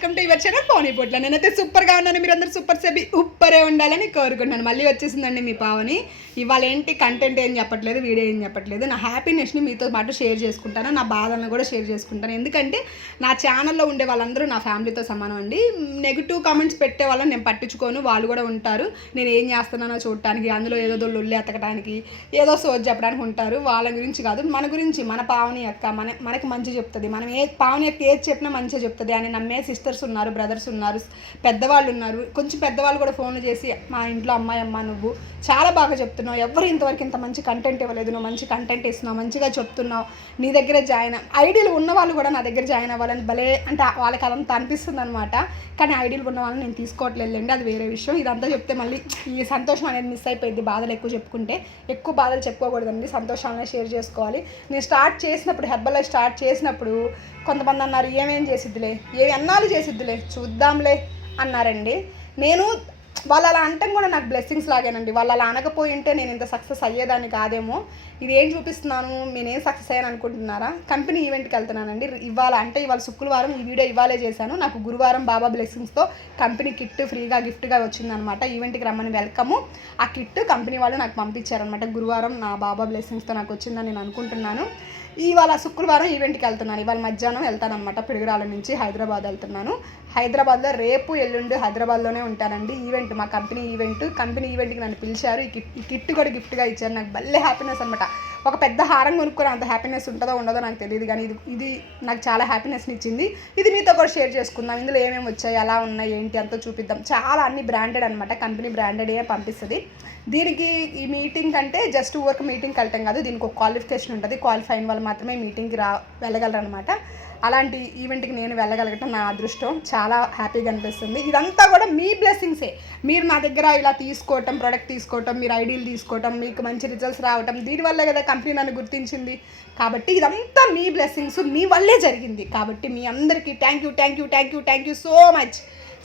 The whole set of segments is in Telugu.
వెల్కమ్ టు యువర్ ఛానల్ పోనీ పొట్ల నేనైతే సూపర్గా ఉన్నాను. మీరు అందరూ సూపర్ సెబి ఉప్పరే ఉండాలని కోరుకుంటున్నాను. మళ్ళీ వచ్చేసిందండి మీ పావని. ఇవాళ ఏంటి కంటెంట్ ఏం చెప్పట్లేదు వీడియో ఏం చెప్పట్లేదు. నా హ్యాపీనెస్ని మీతో పాటు షేర్ చేసుకుంటాను. నా బాధలను కూడా షేర్ చేసుకుంటాను. ఎందుకంటే నా ఛానల్లో ఉండే వాళ్ళందరూ నా ఫ్యామిలీతో సమానం అండి. నెగిటివ్ కామెంట్స్ పెట్టే వాళ్ళని నేను పట్టించుకోను. వాళ్ళు కూడా ఉంటారు. నేను ఏం చేస్తున్నానో చూడటానికి అందులో ఏదో లొల్లి ఎతకడానికి ఏదో సోజ్ చెప్పడానికి ఉంటారు. వాళ్ళ గురించి కాదు మన గురించి మన పావని యొక్క మన మనకి మంచి చెప్తుంది. మనం ఏ పావని యొక్క ఏది చెప్పినా మంచిగా చెప్తుంది అని నమ్మే సిస్టర్స్ ఉన్నారు బ్రదర్స్ ఉన్నారు పెద్దవాళ్ళు ఉన్నారు. కొంచెం పెద్దవాళ్ళు కూడా ఫోన్లు చేసి మా ఇంట్లో అమ్మాయి అమ్మ నువ్వు. చాలా బాగా చెప్తున్నావు. ఎవరు ఇంతవరకు ఇంత మంచి కంటెంట్ ఇవ్వలేదు. నువ్వు మంచి కంటెంట్ ఇస్తున్నావు మంచిగా చెప్తున్నావు. నీ దగ్గర జాయిన్ ఐడియలు ఉన్న వాళ్ళు కూడా నా దగ్గర జాయిన్ అవ్వాలని భలే అంటే వాళ్ళకి అదంతా అనిపిస్తుంది అనమాట కానీ ఐడియలు ఉన్న వాళ్ళని నేను తీసుకోవట్లేదండి అది వేరే విషయం. ఇదంతా చెప్తే మళ్ళీ ఈ సంతోషం అనేది మిస్ అయిపోయింది బాధలు ఎక్కువ చెప్పుకుంటే. ఎక్కువ బాధలు చెప్పుకోకూడదండి. సంతోషాలనే షేర్ చేసుకోవాలి. నేను స్టార్ట్ చేసినప్పుడు హెర్బల్ స్టార్ట్ చేసినప్పుడు కొంతమంది అన్నారు ఏమేం చేసిద్దిలే? ఏ అన్నాలు సిద్ధులే చూద్దాంలే అన్నారండి. నేను వాళ్ళు అలా అంటాం కూడా నాకు బ్లెస్సింగ్స్ లాగేనండి. వాళ్ళు అలా అనకపోయి ఉంటే నేను ఇంత సక్సెస్ అయ్యేదాన్ని కాదేమో. ఇది ఏం చూపిస్తున్నాను? నేనేం సక్సెస్ అయ్యాను అనుకుంటున్నారా? కంపెనీ ఈవెంట్కి వెళ్తున్నానండి. ఇవాళ అంటే ఇవాళ శుక్రవారం ఈ వీడియో ఇవ్వాలే చేశాను. నాకు గురువారం బాబా బ్లెస్సింగ్స్తో కంపెనీ కిట్ ఫ్రీగా గిఫ్ట్గా వచ్చిందనమాట. ఈవెంట్కి రమ్మని వెల్కము ఆ కిట్ కంపెనీ వాళ్ళు నాకు పంపించారనమాట. గురువారం నా బాబా బ్లెస్సింగ్స్తో నాకు వచ్చిందని నేను అనుకుంటున్నాను. ఇవాళ శుక్రవారం ఈవెంట్కి వెళ్తున్నాను. ఇవాళ మధ్యాహ్నం వెళ్తాను అనమాట పిడుగురాల నుంచి హైదరాబాద్ వెళ్తున్నాను. హైదరాబాద్లో రేపు ఎల్లుండి హైదరాబాద్లోనే ఉంటానండి. ఈవెంట్ మా కంపెనీ ఈవెంట్ కంపెనీ ఈవెంట్కి నన్ను పిలిచారు. ఈ కిట్ ఈ కిట్ కూడా గిఫ్ట్గా ఇచ్చారు. నాకు భలే హ్యాపీనెస్ అనమాట ఒక పెద్ద హారం కొనుక్కుని అంత హ్యాపీనెస్ ఉంటుందో ఉండదో నాకు తెలియదు కానీ ఇది ఇది నాకు చాలా హ్యాపీనెస్ని ఇచ్చింది. ఇది మీతో కూడా షేర్ చేసుకుందాం. ఇందులో ఏమేమి వచ్చాయి ఎలా ఉన్నాయి ఏంటి అంతా చూపిద్దాం. చాలా అన్ని బ్రాండెడ్ అనమాట కంపెనీ బ్రాండెడ్ పంపిస్తుంది. దీనికి ఈ మీటింగ్ అంటే జస్ట్ వర్క్ మీటింగ్కి వెళ్ళటం కాదు. దీనికి ఒక క్వాలిఫికేషన్ ఉంటుంది. క్వాలిఫై అయిన వాళ్ళు మాత్రమే మీటింగ్కి రా వెళ్ళగలరు అనమాట అలాంటి ఈవెంట్కి నేను వెళ్ళగలగటం నా అదృష్టం. చాలా హ్యాపీగా అనిపిస్తుంది. ఇదంతా కూడా మీ బ్లెస్సింగ్సే మీరు నా దగ్గర ఇలా తీసుకోవటం ప్రోడక్ట్ తీసుకోవటం మీరు ఐడియలు తీసుకోవటం మీకు మంచి రిజల్ట్స్ రావటం దీనివల్ల కదా కంపెనీ నన్ను గుర్తించింది. కాబట్టి ఇదంతా మీ బ్లెస్సింగ్స్ మీ వల్లే జరిగింది. కాబట్టి మీ అందరికీ thank you thank you thank you thank you so much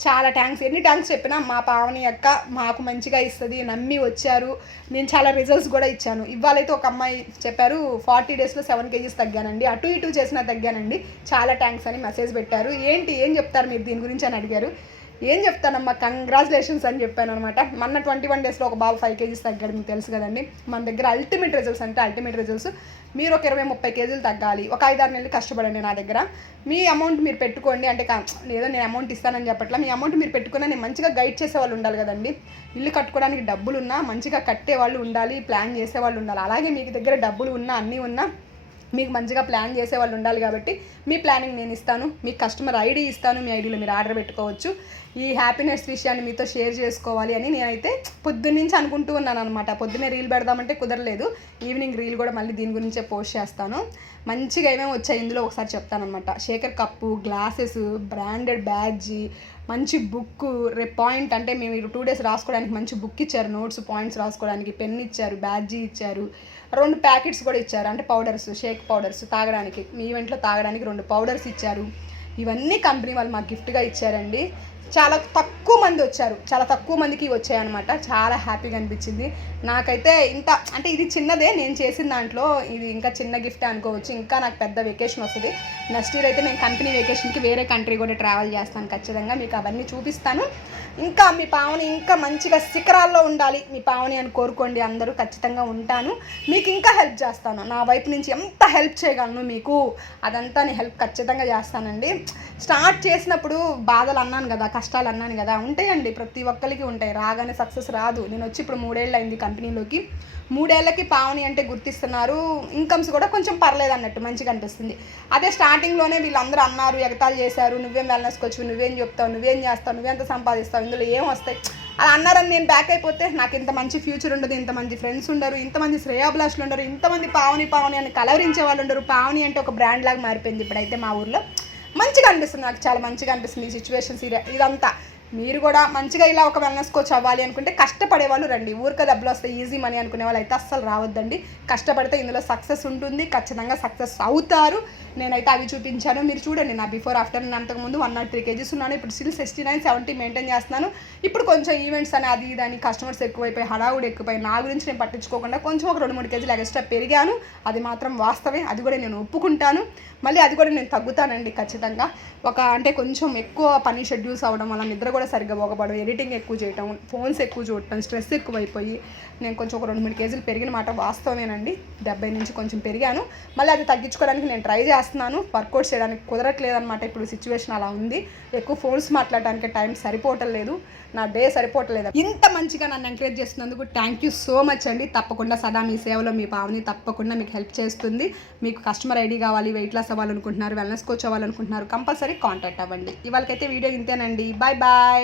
చాలా థ్యాంక్స్ ఎన్ని థ్యాంక్స్ చెప్పినా మా పావని అక్క మాకు మంచిగా ఇస్తుంది నమ్మి వచ్చారు. నేను చాలా రిజల్ట్స్ కూడా ఇచ్చాను. ఇవాళైతే ఒక అమ్మాయి చెప్పారు ఫార్టీ డేస్లో సెవెన్ కేజీస్ తగ్గానండి. అటు ఇటు చేసినా తగ్గానండి. చాలా థ్యాంక్స్ అని మెసేజ్ పెట్టారు. ఏంటి ఏం చెప్తారు మీరు దీని గురించి అని అడిగారు. ఏం చెప్తానమ్మా? కంగ్రాచులేషన్స్ అని చెప్పాను అనమాట మొన్న ట్వంటీ వన్ డేస్లో ఒక బాబు ఫైవ్ కేజీస్ తగ్గాడు మీకు తెలుసు కదండి. మన దగ్గర అల్టిమేట్ రిజల్ట్స్ అంటే అల్టిమేట్ రిజల్ట్స్ మీరు ఒక ఇరవై ముప్పై కేజీలు తగ్గాలి. ఒక ఐదారు నెలలు కష్టపడండి నా దగ్గర. మీ అమౌంట్ మీరు పెట్టుకోండి అంటే లేదో నేను అమౌంట్ ఇస్తానని చెప్పట్లా మీ అమౌంట్ మీరు పెట్టుకున్నా నేను మంచిగా గైడ్ చేసే వాళ్ళు ఉండాలి కదండి. ఇల్లు కట్టుకోవడానికి డబ్బులు ఉన్నా మంచిగా కట్టే వాళ్ళు ఉండాలి ప్లాన్ చేసే వాళ్ళు ఉండాలి. అలాగే మీకు దగ్గర డబ్బులు ఉన్నా అన్నీ ఉన్నా మీకు మంచిగా ప్లాన్ చేసే వాళ్ళు ఉండాలి కాబట్టి మీ ప్లానింగ్ నేను ఇస్తాను. మీకు కస్టమర్ ఐడి ఇస్తాను మీ ఐడిలో మీరు ఆర్డర్ పెట్టుకోవచ్చు. ఈ హ్యాపీనెస్ విషయాన్ని మీతో షేర్ చేసుకోవాలి అని నేనైతే పొద్దున్నుంచి అనుకుంటూ ఉన్నాను అనమాట పొద్దున్నే రీల్ పెడదామంటే కుదరలేదు. ఈవినింగ్ రీల్ కూడా మళ్ళీ దీని గురించే పోస్ట్ చేస్తాను. మంచిగా ఏమేమి వచ్చాయి ఇందులో ఒకసారి చెప్తానమాట శేఖర్ కప్పు గ్లాసెస్ బ్రాండెడ్ బ్యాడ్జీ మంచి బుక్ రే పాయింట్ అంటే మేము టూ డేస్ రాసుకోవడానికి మంచి బుక్ ఇచ్చారు. నోట్స్ పాయింట్స్ రాసుకోవడానికి పెన్ ఇచ్చారు బ్యాడ్జీ ఇచ్చారు. రెండు ప్యాకెట్స్ కూడా ఇచ్చారు. అంటే పౌడర్స్ షేక్ పౌడర్స్ తాగడానికి. మీ ఈవెంట్లో తాగడానికి రెండు పౌడర్స్ ఇచ్చారు. ఇవన్నీ కంపెనీ వాళ్ళు మాకు గిఫ్ట్గా ఇచ్చారండి. చాలా తక్కువ మంది వచ్చారు. చాలా తక్కువ మందికి వచ్చాయన్నమాట. చాలా హ్యాపీగా అనిపించింది. నాకైతే ఇంత అంటే ఇది చిన్నదే. నేను చేసిన దాంట్లో ఇది ఇంకా చిన్న గిఫ్ట్ అనుకోవచ్చు. ఇంకా నాకు పెద్ద వెకేషన్ వస్తుంది. నెక్స్ట్ ఇయర్ అయితే నేను కంపెనీ వెకేషన్కి వేరే కంట్రీ కూడా ట్రావెల్ చేస్తాను ఖచ్చితంగా. మీకు అవన్నీ చూపిస్తాను. ఇంకా మీ పావని ఇంకా మంచిగా శిఖరాల్లో ఉండాలి. మీ పావని అని కోరుకోండి. అందరూ ఖచ్చితంగా ఉంటాను. మీకు ఇంకా హెల్ప్ చేస్తాను. నా వైపు నుంచి ఎంత హెల్ప్ చేయగలను మీకు? అదంతా నేను హెల్ప్ ఖచ్చితంగా చేస్తానండి. స్టార్ట్ చేసినప్పుడు బాధలు అన్నాను కదా కష్టాలు అన్నాను కదా ఉంటాయండి. ప్రతి ఒక్కరికి ఉంటాయి. రాగానే సక్సెస్ రాదు. నేను వచ్చి ఇప్పుడు మూడేళ్ళు అయింది కంపెనీలోకి. మూడేళ్ళకి పావని అంటే గుర్తిస్తున్నారు. ఇన్కమ్స్ కూడా కొంచెం పర్లేదు అన్నట్టు మంచిగా అనిపిస్తుంది. అదే స్టార్టింగ్లోనే వీళ్ళందరూ అన్నారు ఎగతాలు చేశారు. నువ్వేం వెల్నెస్కి వచ్చి నువ్వేం చెప్తావు నువ్వేం చేస్తావు నువ్వెంత సంపాదిస్తావు అందులో ఏం వస్తాయి అలా అన్నారని నేను బ్యాక్ అయిపోతే నాకు ఇంత మంచి ఫ్యూచర్ ఉండదు ఇంతమంది ఫ్రెండ్స్ ఉండరు ఇంతమంది శ్రేయాభిలాషులు ఉండరు ఇంతమంది పావని పావని అని కలవరించే వాళ్ళు ఉండరు. పావని అంటే ఒక బ్రాండ్ లాగా మారిపోయింది ఇప్పుడైతే మా ఊర్లో. మంచిగా అనిపిస్తుంది నాకు చాలా మంచిగా అనిపిస్తుంది ఈ సిచ్యువేషన్స్ ఇదంతా. మీరు కూడా మంచిగా ఇలా ఒక వెల్నెస్ కోచ్ అవ్వాలి అనుకుంటే కష్టపడే వాళ్ళు రండి. ఊరికే డబ్బులు వస్తే ఈజీ మనీ అనుకునే వాళ్ళు అయితే అస్సలు రావద్దండి. కష్టపడితే ఇందులో సక్సెస్ ఉంటుంది. ఖచ్చితంగా సక్సెస్ అవుతారు. నేనైతే అవి చూపించాను. మీరు చూడండి నా బిఫోర్ ఆఫ్టర్ నేను అంతకుముందు వన్ నాట్ త్రీ కేజీస్ ఉన్నాను. ఇప్పుడు still sixty nine seventy maintain చేస్తున్నాను. ఇప్పుడు కొంచెం ఈవెంట్స్ అని అది ఇది అని కస్టమర్స్ ఎక్కువైపోయి హడావుడు ఎక్కువైపోయి నా గురించి నేను పట్టించుకోకుండా కొంచెం ఒక రెండు మూడు కేజీలు ఎక్స్ట్రా పెరిగాను. అది మాత్రం వాస్తవే. అది కూడా నేను ఒప్పుకుంటాను. మళ్ళీ అది కూడా నేను తగ్గుతానండి ఖచ్చితంగా. ఒక అంటే కొంచెం ఎక్కువ పని షెడ్యూల్స్ అవ్వడం వల్ల నిద్ర కూడా సరిగ్గా పోకపోవడం ఎడిటింగ్ ఎక్కువ చేయటం ఫోన్స్ ఎక్కువ చూడటం స్ట్రెస్ ఎక్కువైపోయి నేను కొంచెం ఒక రెండు మూడు కేజీలు పెరిగిన మాట వాస్తవమేనండి. డెబ్బై నుంచి కొంచెం పెరిగాను. మళ్ళీ అది తగ్గించుకోవడానికి నేను ట్రై చేస్తున్నాను. వర్కౌట్ చేయడానికి కుదరట్లేదనమాట ఇప్పుడు సిచ్యువేషన్ అలా ఉంది. ఎక్కువ ఫోన్స్ మాట్లాడడానికి టైం సరిపోవటం లేదు నా డే సరిపోవట్లేదు. ఇంత మంచిగా నన్ను ఎంకరేజ్ చేస్తున్నందుకు థ్యాంక్ యూ సో మచ్ అండి. తప్పకుండా సదా మీ సేవలో మీ పావని తప్పకుండా మీకు హెల్ప్ చేస్తుంది. మీకు కస్టమర్ ఐడి కావాలి వెయిట్ లాస్ అవ్వాలనుకుంటున్నారు వెల్నెస్ కోచ్ అవ్వాలనుకుంటున్నారు కంపల్సరీ కాంటాక్ట్ అవ్వండి. ఇవాళకైతే వీడియో ఇంతేనండి. Bye bye าย